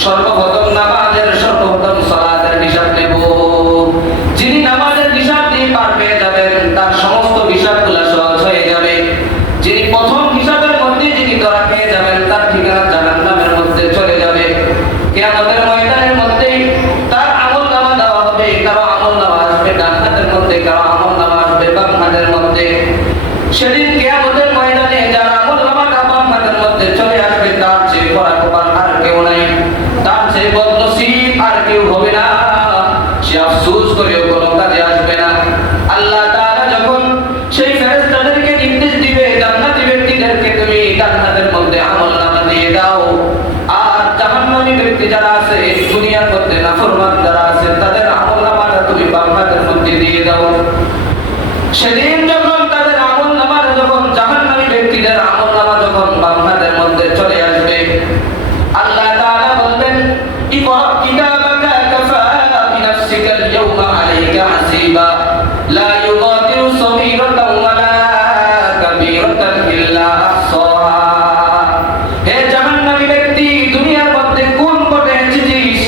সর্বপ্রথম নামাজের সর্বপ্রথম সালাতের হিসাব নেব। যিনি নামাজের হিসাব দিয়ে পার পেয়ে যাবেন তার সমস্ত হিসাবগুলো সহজ হয়ে যাবে। যিনি প্রথম হিসাবের মধ্যে যিনি ধরা খেয়ে যাবেন তার ঠিকানা জাহান্নামের মধ্যে চলে যাবে। কিয়ামতের ময়দানের মধ্যে তার আমলনামা দেওয়া হবে। কারো আমলনামা আসবে ডান হাতের মধ্যে, কারো আমলনামা আসবে বাম হাতের মধ্যে। সেদিন কিয়ামতের ময়দানে যার আমলনামাটা বাম হাতের মধ্যে চলে আসবে তার চেয়ে বড় কপাল আর কেউ নাই, তার চেয়ে বদনসিব আর কেউ হবে না। সে আফসোস করেও কোনো কাজে আসবে না। আল্লাহ তাআলা যখন সেই ফেরেশতাদেরকে নির্দেশ দিবে জান্নাতি ব্যক্তিদেরকে তুমি ডান হাতের মধ্যে আমলনামা দিয়ে দাও, আর জাহান্নামী ব্যক্তি যারা আছে দুনিয়ার মধ্যে নাফরমান যারা আছে তাদের আমলনামাটা তুমি বাম হাতের মধ্যে দিয়ে দাও। সেদিন যখন তাদের আমলনামা যখন জাহান্নামী ব্যক্তিদের আমলনামা যখন বাম হাতের মধ্যে চলে আসবে, আল্লাহ তাআলা বলবেন ইকরা কিতাবাকা কাফা বিনাফসিকা আল-ইয়াওমা আলাইকা হাসিবা লা ইউগাদিরু সগীরাতান ওয়ালা কাবীরাতান ইল্লা আহসাহা। হে জাহান্নামী ব্যক্তি, দুনিয়ার মধ্যে কোন পথে এসেছিস,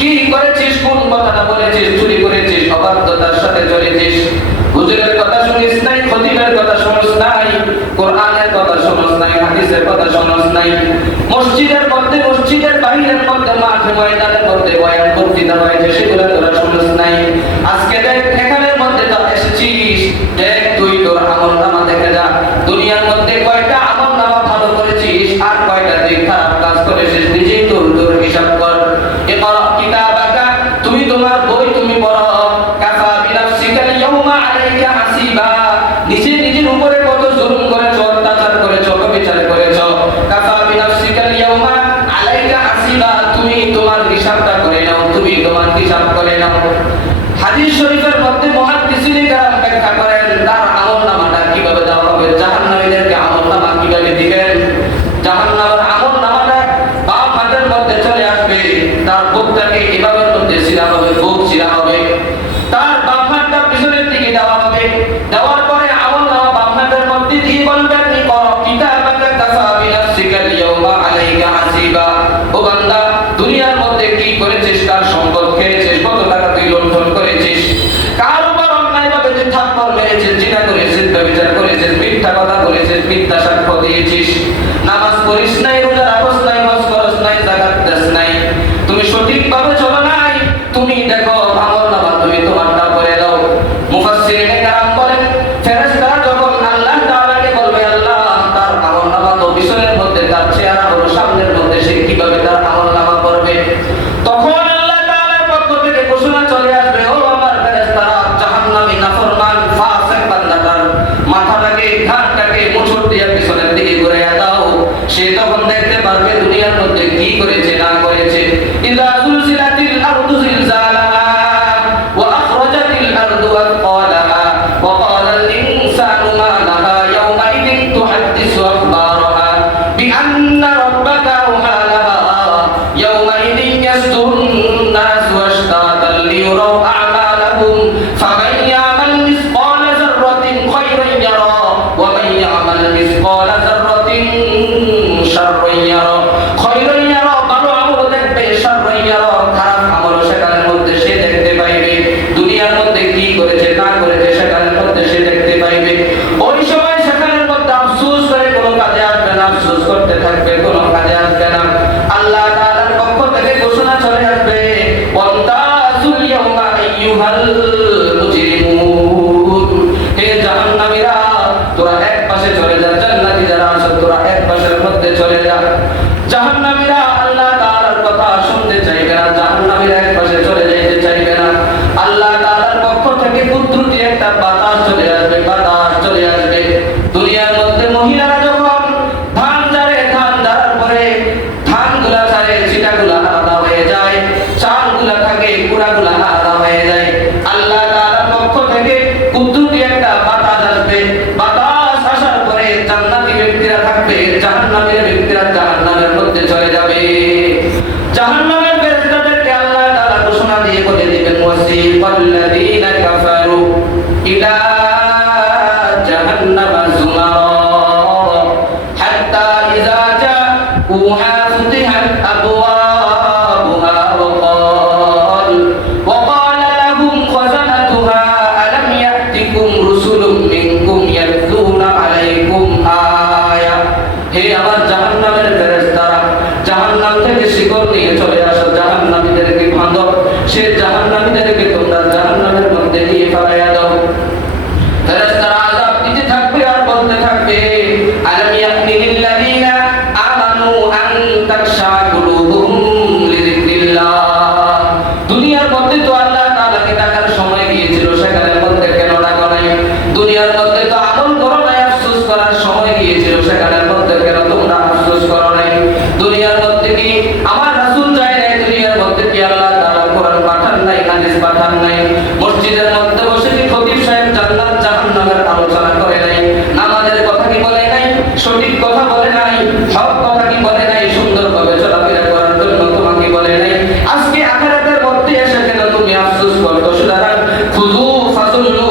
কি করেছিস, কোন কথাটা বলেছিস, চুরি করেছিস, অবাধ্যতার সাথে চলেছিস, হুজুরের কথা শুনিস নাই, খতিবের কথা শুনিস নাই, কোরআনের কথা শুনিস নাই, হাদিসের কথা শুনিস নাই, মসজিদের মধ্যে মসজিদের বাইরের মধ্যে মাঠে ময়দানের মধ্যে বয়ান বক্তৃতা হয়েছে সেগুলো তোরা শুনিস নাই। আজকে দেখ এখানের মধ্যে তো এসেছিস, দেখ তুই তোর আমলনামা দেখে যা। দুনিয়ার মধ্যে কয়টা আমলনামা ভালো করেছিস আর কয়টা তুই খারাপ কাজ করেছিস, নিজেই তোর হিসাব কর। ইকরা কিতাবাকা, তুমি তোমার বই তুমি পড়ো। কাফা বিনাফসিকা আল-ইয়াওমা আলাইকা হাসিবা, নিজের উপরে কত জুলুম করেছো, অত্যাচার করেছো, অবিচার করেছো। কাফা বিনাফসিকা আল-ইয়াওমা আলাইকা হাসিবা, তুমি তোমার হিসাবটা করে নাও, তুমি তোমার হিসাব করে নাও। হাদিস শরীফের মধ্যে মুহাদ্দিসিনে কেরাম ব্যাখ্যা করেন তার আমলনামাটা কিভাবে দেওয়া হবে, জাহান্নামীদেরকে আমলনামা কিভাবে দিবেন। জাহান্নামের আমলনামাটা বাম হাতের মধ্যে চলে আসবে, তার বুকটাকে এভাবে মধ্যে ছিলা হবে, বুক ছিলা হবে, তার বাম হাতটা পিছনের দিকে দেওয়া হবে। দেওয়ার পরে আমলনামা বাম হাতের মধ্যে দিয়ে বলবেন ইকরা কিতাবাকা কাফা বিনাফসিকা আল-ইয়াওমা আলাইকা হাসিবা। ও বান্দা, দুনিয়ার মধ্যে কি করেছিস, কার সম্পদ খেয়েছিস, কত টাকা তুই লুণ্ঠন করেছিস, কার উপর অন্যায়ভাবে তুই থাপ্পড় মেরেছিস, জিনা করেছিস, ব্যভিচার করেছিস, মিথ্যা কথা বলেছিস, মিথ্যা সাক্ষ্য দিয়েছিস, নামাজ পড়িস নাই, রোজা রাখিস নাই, হজ করস নাই, যাকাত দিস নাই, তুমি সঠিকভাবে চলো নাই, তুমি দেখো আমলনামা তুমি তোমারটা করে দাও। মুফাসসিরিনে কেরাম বলেন ফেরেশতারা যখন আল্লাহ তাআলাকে বলবে আল্লাহ তার আমলনামা তো পিছনের মধ্যে, তার চেহারা হলো সামনের মধ্যে, সে কিভাবে তার আমলনামা করবে, তখন আল্লাহ তাআলার পক্ষ থেকে ঘোষণা চলে আসবে ও আমার ফেরেশতারা, জাহান্নামী নাফরমান ফাসিক বান্দাটার মাথাটাকে ঘাড়টাকে মোচড় দিয়ে পিছনের দিকে ঘুরাইয়া দাও। সে তখন দেখতে পারবে দুনিয়ার মধ্যে কি করেছে না করেছে। ইযা যুলজিলাতিল আরদু জিলজালাহা ওয়া আখরাজাতিল আরদু আথqালাহা ওয়া ক্বালাল ইনসানু মা লাহা ইয়াওমাইযিন তুহাদ্দিসু আখবারাহা বিআন্না রাব্বাকা আওহা লাহা ইয়াওমাইযিন ইয়াসদুরুন নাসু আশতাতান লিয়ুরাউ আ'মালাহুম ফামান ইয়া'মাল মিসকালা যাররাতিন খায়রান ইয়ারা ওয়া মান ইয়া'মাল মিসকালা যাররাতিন শাররান ইয়ারা। খায়রান ইয়ারা ভালো আমল দেখবে, শাররান ইয়ারা খারাপ আমল সেখানের মধ্যে সে দেখতে পাইবে। দুনিয়ার মধ্যে কি করেছে না করেছে সেখানের মধ্যে সে দেখতে পাইবে। ওই সময় সেখানের মধ্যে আফসোস করে কোনো কাজে আসবে না, আফসোস করতে থাকবে, কোনো কাজে আসবে না। আল্লাহ তাআলার পক্ষ থেকে ঘোষণা চলে আসবে ওয়ান্তাসুল ইয়াওমা আইয়ুহাল মুজরিমুন, হে জাহান্নামীরা তোরা এক পাশে চলে যা, জান্নাতি যারা আছো তোরা এক পাশের মধ্যে চলে যা। জাহান্নামীরা আল্লাহ তাআলার কথা শুনতে চাইবে না, জাহান্নামীরা এক পাশে চলে যাইতে চাইবে না। আল্লাহ তাআলার পক্ষ থেকে কুদরতি একটা বাতাস চলে আসবে, বাতাস চলে আসবে। দুনিয়ার মধ্যে মহিলারা যখন ধান ঝাড়ে, ধান ঝাড়ার পরে ধানগুলা ছাড়ে, ছিটাগুলা আলাদা হয়ে যায়, চালগুলা থাকে, কুড়াগুলা আলাদা হয়ে যায়। আল্লাহ তাআলার পক্ষ থেকে কুদরতি একটা বাতাস আসবে। বাতাস আসার পরে জান্নাতি ব্যক্তিরা থাকবে, জাহান্নামী ব্যক্তিরা জাহান্নামের মধ্যে চলে যাবে। জাহান্নামের ফেরেশতাদেরকে আল্লাহ তাআলা ঘোষণা দিয়ে বলে দিবেন ওয়াসিফাল্লাযীনা কাফারু ইলা জাহান্নামা যুমারা হাত্তা ইযা জাউহা ফুতিহাত আবওয়াব পিস্তল নিয়ে চলে আসো, জাহান্নামীদেরকে বাঁধো, সে জাহান্নামীদেরকে তোমরা জাহান্নামের মধ্যে নিয়ে ফেলাইয়া দাও। ফেরেশতারা আযাব দিতে থাকবে আর বলতে থাকবে, আলাম ইয়াকুনি লিল্লাযিনা আমানু আন তাখশা কুলুবুহুম লিযিকরিল্লাহ। দুনিয়ার মধ্যে তো আল্লাহ তাআলাকে ডাকার সময় গিয়েছিল, সেখানের মধ্যে কেন ডাকো নাই? দুনিয়ার মধ্যে তো আমল করো নাই, আফসোস করার সময় গিয়েছিল, সেখানের মধ্যে কেন তোমরা আফসোস করো নাই? দুনিয়ার মধ্যে কি আমার রাসূল যায় নাই? দুনিয়ার মধ্যে কি আল্লাহ তাআলা কোরআন পাঠান নাই, হাদিস পাঠান নাই? মসজিদের মধ্যে বসে কি খতিব সাহেব জান্নাত জাহান্নামের আলোচনা করে নাই? নামাজের কথা কি বলে নাই? সঠিক কথা বলে নাই? হক কথা কি বলে নাই? সুন্দরভাবে চলাফেরা করার জন্য তোমাকে বলে নাই? আজকে আখিরাতের মধ্যে এসে কেন তুমি আফসোস করছো? সুতরাং খুযু ফাযুল্লু,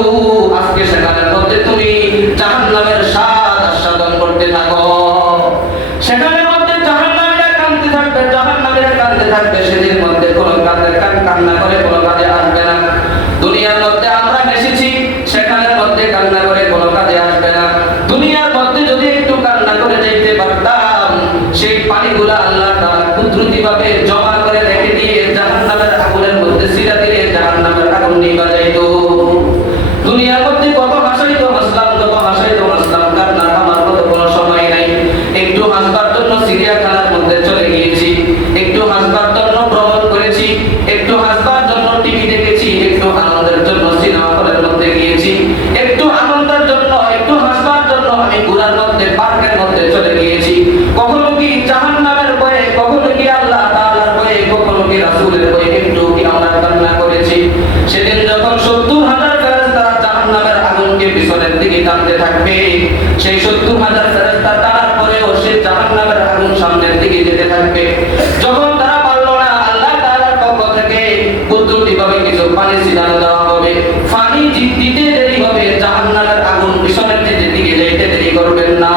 আজকে সেখানের মধ্যে তুমি জাহান্নামের স্বাদ আস্বাদন করতে থাকো। সেখানের মধ্যে জাহান্নামীরা কাঁদতে থাকবে, জাহান্নামীরা কাঁদতে থাকবে, সেদিন মধ্যে কোনো কান্না করে কোনো কাজে আসবে না। দুনিয়ার মধ্যে আমরা এসেছি, সেখানের মধ্যে কান্না করে কোনো কাজে আসবে না। দুনিয়ার মধ্যে যদি একটু কান্না করে যেতে পারতাম, সেই পানিগুলা আল্লাহ তাআলা কুদরতিভাবে জমা করে রেখে দিয়ে জাহান্নামের আগুনের মধ্যে ছিটা দিলে জাহান্নামের আগুন নিভা যাইত। দুনিয়ার মধ্যে কত হাসাইতো হাসলাম, কত হাসাইতো হাসলাম, কান্না আমার মতো কোনো সময় নাই। একটু হাসবার জন্য চিড়িয়াখানার মধ্যে চলে গিয়েছি, একটু হাসবার জন্য ভ্রমণ করেছি, একটু হাসবার জন্য টিভি দেখেছি, একটু আনন্দের জন্য সিনেমা হলের মধ্যে গিয়েছি, একটু আনন্দের জন্য একটু হাসবার জন্য আমি ঘোরার মধ্যে পার্কের মধ্যে চলে গিয়েছি। কখনো কি জাহান্নামের ভয়ে, কখনো কি আল্লাহ তাআলার ভয়ে, কখনো কি রাসূলের ভয়ে একটু কি আমরা কান্না করেছি? সেদিন যখন ৭০,০০০ ফেরেশতা জাহান্নামের আগুনকে পিছনের দিকে টানতে থাকবে, সেই ৭০,০০০ ফেরেশতা টানার পরেও সেই জাহান্নামের আগুন সামনের দিকে যেতে থাকবে। যখন তারা পারল না, আল্লাহ তাআলার পক্ষ থেকে কুদরতিভাবে কিছু পানি ছিটানো দেওয়া হবে। পানি দিতে দেরি হবে, জাহান্নামের আগুন পিছনের দিকে যাইতে দেরি করবেন না।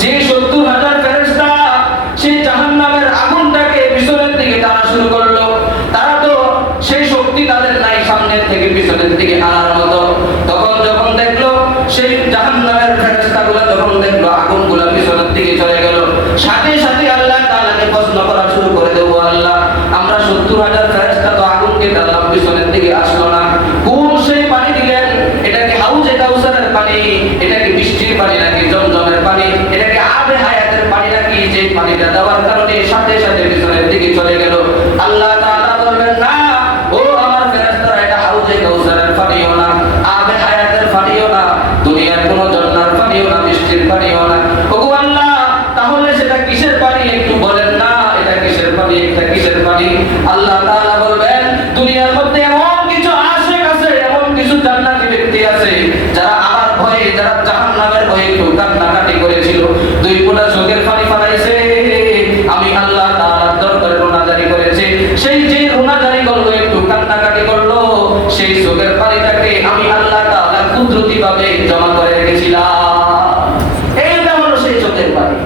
যে ৭০,০০০ ফেরেশতা সেই জাহান্নামের আগুনটাকে পিছনের দিকে টানা শুরু করলো, তারা তো সেই শক্তি তাদের নাই সামনের থেকে পিছনের দিকে আনার মতো। তখন যখন দেখলো সেই জাহান্নামের ফেরেশতাগুলো যখন দেখলো আগুনগুলো পিছনের দিকে চলে গেল, সাথে সাথে আল্লাহ তাআলাকে প্রশ্ন করা শুরু করে দেবো, আল্লাহ আমরা ৭০,০০০ ফেরেশতা তো আগুনকে টানলাম, পিছনের দিকে আসলো না, কোন সেই পানি দিলেন? এটা কি হাউজে কাউসারের পানি? এটা কি বৃষ্টির পানি নাকি জমজমের পানি? এটা কি আবে হায়াতের পানি নাকি যে পানিটা দেওয়ার কারণে সাথে সাথে পিছনের দিকে চলে গেল? আল্লাহ তাআলা বলবেন, না ও আমার ফেরেশতারা, এটা হাউজে কাউসারের পানিও না, আবে হায়াতের পানিও না, দুনিয়ার কোনো ঝর্ণার পানিও না, বৃষ্টির পানিও না। ওগো আল্লাহ, তাহলে সেটা কিসের পানি একটু বলেন না, এটা কিসের পানি, এটা কিসের পানি? আল্লাহ তাআলা বলবেন, দুনিয়ার মধ্যে এমন কিছু আশিক আছে, এমন কিছু জান্নাতি ব্যক্তি আছে যারা আমার ভয়ে, যারা জাহান্নামের ভয়ে একটু কান্নাকাটি করেছিল, 2 ফোঁটা চোখের পানি ফেলাইছে, আমি আল্লাহ তাআলার দরবারে রোনাজারি করেছে, সেই যে রোনাজারি করলো, একটু কান্নাকাটি করলো, সেই চোখের পানিটাকে আমি আল্লাহ তাআলা কুদরতিভাবে জমা করে রেখেছিলাম। এইটা হলো সেই চোখের পানি।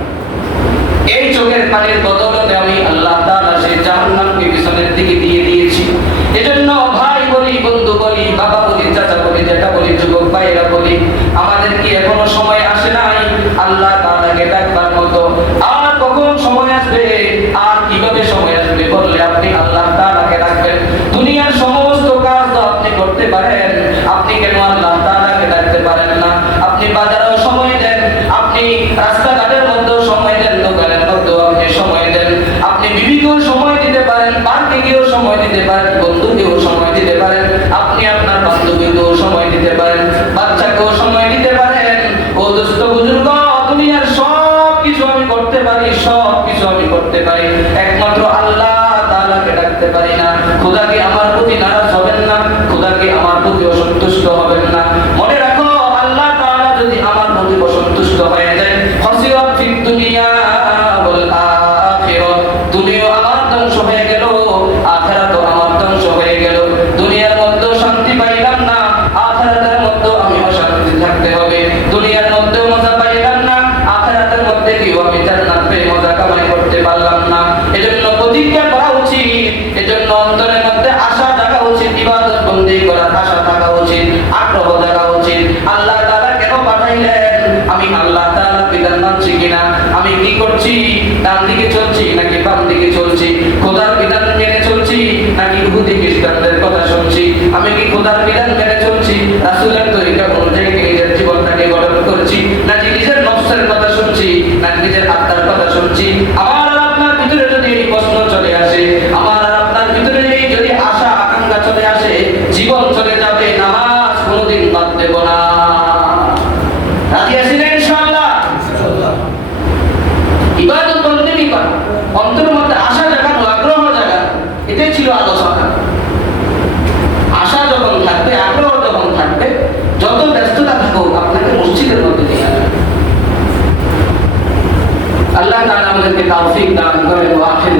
এই চোখের পানির বদৌলতে আমি আল্লাহ তাআলা সেই জাহান্নামকে পিছনের দিকে দিয়ে দিয়েছি। এজন্য ভাই বলি, বন্ধু বলি, বাবা বলি, চাচা বলি, জ্যাঠা বলি, যুবক ভাইরা বলি, আমাদের কি এখনো সময় আসে নাই আল্লাহ তাআলাকে ডাকবার মতো? আর কখন সময় আসবে, আর কিভাবে সময় আসবে বললে আপনি আল্লাহ তাআলাকে ডাকবেন? দুনিয়ার সমস্ত কাজ তো আপনি করতে পারেন, আপনি কেন আল্লাহ তাআলাকে ডাকতে পারেন না? আপনি বাজারেও সময় দেন, আপনি রাস্তাঘাটের মধ্যেও সময় দেন, দোকানের মধ্যেও আপনি সময় দেন, আপনি বিবিকেও সময় দিতে পারেন, পার্কে গিয়েও সময় দিতে পারেন, বন্ধুকেও সময় দিতে পারেন, আপনি আপনার বান্ধবীকেও সময় দিতে পারেন, বাচ্চাকেও সময় দিতে পারেন। ও দোস্ত বুজুর্গ, দুনিয়ার সব কিছু আমি করতে পারি, সব কিছু আমি করতে পারি, একমাত্র আল্লাহ তাআলাকে ডাকতে পারি না। খোদা কি আমার প্রতি নারাজ হবেন না? খোদা কি আমার প্রতি অসন্তুষ্ট হবেন না? মনে রাখো, আল্লাহ তাআলা যদি আমার প্রতি অসন্তুষ্ট হয়ে যায়, ফাসিরাত ফিদ দুনিয়া ওয়াল আখিরাহ, দুনিয়া আমার ধ্বংস হয়ে গেল, আখিরাতও আমার ধ্বংস হয়ে গেল। দুনিয়ার মধ্যেও শান্তি পাইলাম না, আখিরাতের মধ্যেও আমি অশান্তি থাকতে হবে। দুনিয়ার মধ্যেও মজা পাইলাম না, আখিরাতের মধ্যে কি আমি জান্নাত পেয়ে মজা কামাই করতে পারলাম না। এজন্য প্রতিজ্ঞা করা উচিত, এজন্য অন্তরের মধ্যে আশা থাকা উচিত, ইবাদত বন্দেগী করার আশা থাকা উচিত, আগ্রহ থাকা উচিত। আল্লাহ তাআলা কেন পাঠাইলেন? আমি আল্লাহ তাআলার বিধান মানছি কিনা, আমি কি করছি, ডান দিকে চলছি নাকি বাম দিকে চলছি, চলছি, খোদার বিধান মেনে চলছি, নাকি ইহুদি খ্রিস্টানদের কথা শুনছি? আমি কি খোদার বিধান মেনে চলছি, রাসূলের তরিকা অনুযায়ী কি নিজের জীবনটাকে গঠন করছি, নাকি নিজের নফসের কথা শুনছি, নাকি নিজের আত্মার কথা শুনছি? আমার আর আপনার ভিতরে যদি এই প্রশ্ন চলে আসে, আমার আর আপনার ভিতরে এই যদি আশা আকাঙ্ক্ষা চলে আসে, জীবন চলে যাবে, নামাজ কোনোদিন বাদ দেব না। রাজি আছেন ইনশাআল্লাহ? ইবাদত বন্দেগী করা, অন্তরের মধ্যে আশা জাগানো, আগ্রহ জাগানো, এটাই ছিল আলোচনা। আশা যখন থাকবে, আগ্রহ যখন থাকবে, যত ব্যস্ততা থাকুক আপনাকে মসজিদের মধ্যে নিয়ে আসবে। আল্লাহ তাআলা আমাদেরকে তৌফিক দান করেন। ওয়া আখির